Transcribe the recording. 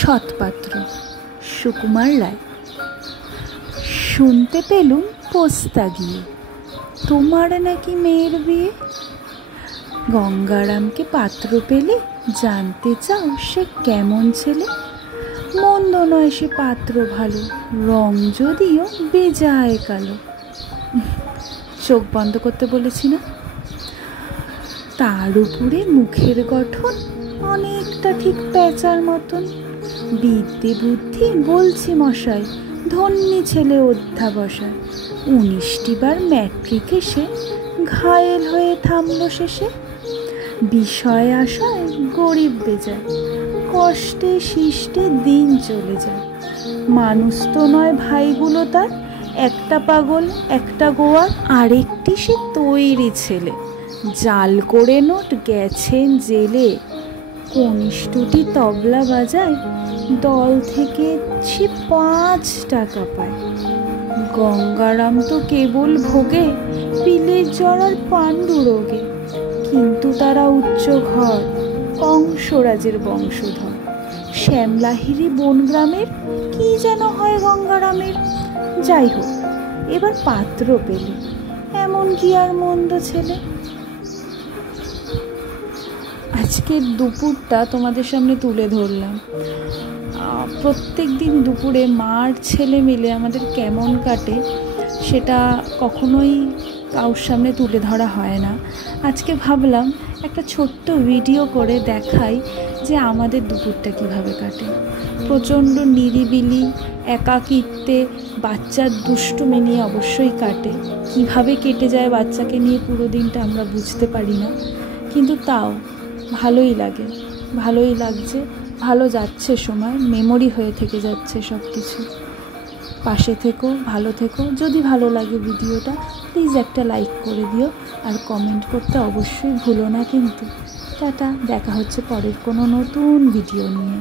সৎপাত্র, সুকুমার রায়। শুনতে পেলুম পোস্তা গিয়ে তোমার নাকি মেয়ের বিয়ে। গঙ্গারামকে পাত্র পেলে জানতে চাও সে কেমন ছেলে। মন্দ নয় সে পাত্র ভালো, রং যদিও বেজায় কালো। চোখ বন্ধ করতে বলেছি না? তার উপরে মুখের গঠন অনেকটা ঠিক প্যাঁচার মতন। বিদ্যে বুদ্ধি বলছি মশাই, ধন্যী ছেলে অধ্যাবসায়। 19টি বার ম্যাট্রিক এসে ঘায়েল হয়ে থামল শেষে। বিষয় আশায় গরিব বেজায়, কষ্টে শিষ্টে দিন চলে যায়। মানুষ তো নয় ভাইগুলো তার, একটা পাগল একটা গোয়ার। আরেকটি সে তৈরি ছেলে, জাল করে নোট গেছেন জেলে। কনিষ্ঠটি তবলা বাজায়, দল থেকে সে 5 টাকা পায়। গঙ্গারাম তো কেবল ভোগে পিলের জ্বর আর পাণ্ডু রোগে। কিন্তু তারা উচ্চ ঘর, কংসরাজের বংশধর। শ্যামলাহিরি বনগ্রামের কি যেন হয় গঙ্গারামের। যাই হোক, এবার পাত্র পেলে, এমন কি আর মন্দ ছেলে। আজকের দুপুরটা তোমাদের সামনে তুলে ধরলাম। প্রত্যেক দিন দুপুরে মার ছেলে মিলে আমাদের কেমন কাটে সেটা কখনোই কারোর সামনে তুলে ধরা হয় না। আজকে ভাবলাম একটা ছোট্ট ভিডিও করে দেখাই যে আমাদের দুপুরটা কিভাবে কাটে। প্রচণ্ড নিরিবিলি একাকিত্বে বাচ্চার দুষ্টুমি নিয়ে অবশ্যই কাটে। কিভাবে কেটে যায় বাচ্চাকে নিয়ে পুরো দিনটা আমরা বুঝতে পারি না, কিন্তু তাও ভালোই লাগে, ভালোই লাগছে, ভালো যাচ্ছে সময়, মেমোরি হয়ে থেকে যাচ্ছে সব কিছু। পাশে থেকো, ভালো থেকো। যদি ভালো লাগে ভিডিওটা প্লিজ একটা লাইক করে দিও, আর কমেন্ট করতে অবশ্যই ভুলো না কিন্তু। টাটা, দেখা হচ্ছে পরের কোনো নতুন ভিডিও নিয়ে।